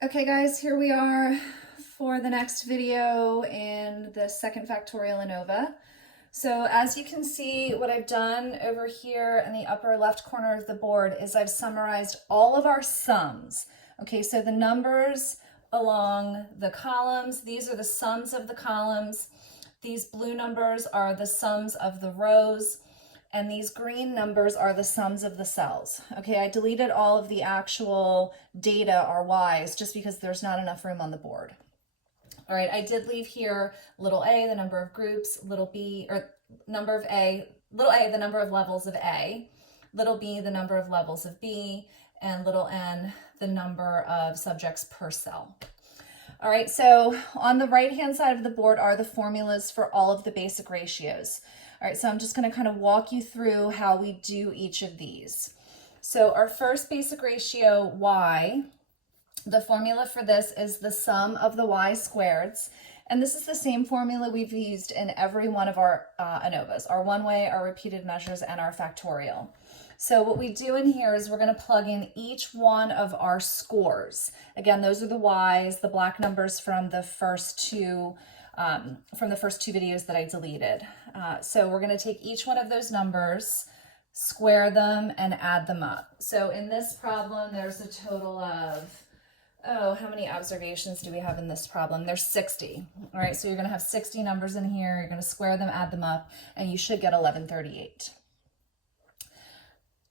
Okay guys, here we are for the next video in the second factorial ANOVA. So as you can see, what I've done over here in the upper left corner of the board is I've summarized all of our sums. Okay, so the numbers along the columns, these are the sums of the columns. These blue numbers are the sums of the rows. And these green numbers are the sums of the cells. Okay, I deleted all of the actual data, or Y's, just because there's not enough room on the board. All right, I did leave here little a, the number of groups, little b, or number of a, little a, the number of levels of A, little b, the number of levels of B, and little n, the number of subjects per cell. All right, so on the right-hand side of the board are the formulas for all of the basic ratios. All right, so I'm just going to kind of walk you through how we do each of these. So our first basic ratio, y, the formula for this is the sum of the y squareds. And this is the same formula we've used in every one of our ANOVAs, our one-way, our repeated measures, and our factorial. So what we do in here is we're going to plug in each one of our scores. Again, those are the y's, the black numbers from the first two videos that I deleted. So we're going to take each one of those numbers, square them, and add them up. So in this problem, there's a total of, how many observations do we have in this problem? There's 60. All right, so you're going to have 60 numbers in here. You're going to square them, add them up, and you should get 1138.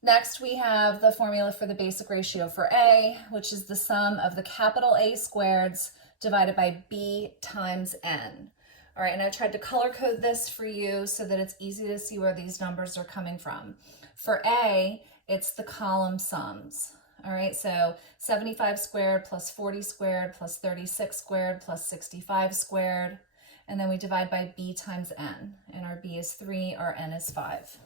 Next, we have the formula for the basic ratio for A, which is the sum of the capital A squareds divided by B times N. All right, and I tried to color code this for you so that it's easy to see where these numbers are coming from. For A, it's the column sums. All right, so 75 squared plus 40 squared plus 36 squared plus 65 squared, and then we divide by B times N, and our B is 3, our N is 5.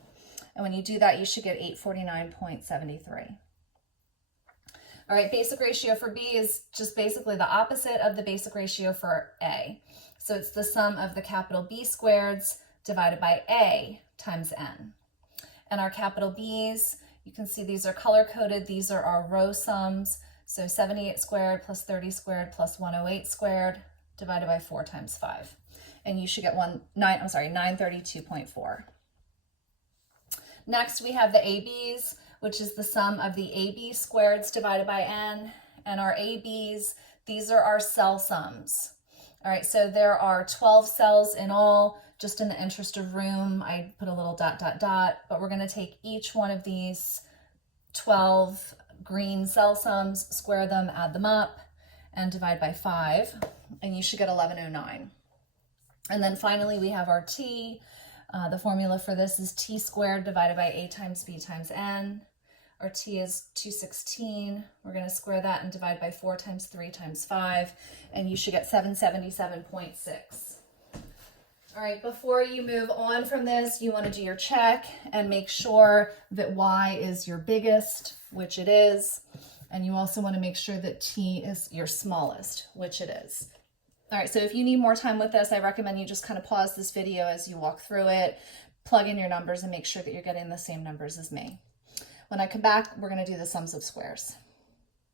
And when you do that, you should get 849.73. All right, basic ratio for B is just basically the opposite of the basic ratio for A. So it's the sum of the capital B squareds divided by A times N. And our capital B's, you can see these are color-coded. These are our row sums. So 78 squared plus 30 squared plus 108 squared divided by 4 times 5. And you should get 932.4. Next, we have the ABs, which is the sum of the AB squareds divided by N, and our ABs, these are our cell sums. All right, so there are 12 cells in all. Just in the interest of room, I put a little ... but we're going to take each one of these 12 green cell sums, square them, add them up, and divide by 5, and you should get 1109. And then finally, we have our T. The formula for this is T squared divided by A times B times N. Our T is 216. We're going to square that and divide by 4 times 3 times 5, and you should get 777.6. All right, before you move on from this, you want to do your check and make sure that Y is your biggest, which it is, and you also want to make sure that T is your smallest, which it is. All right, so if you need more time with this, I recommend you just kind of pause this video as you walk through it, plug in your numbers, and make sure that you're getting the same numbers as me. When I come back, we're going to do the sums of squares.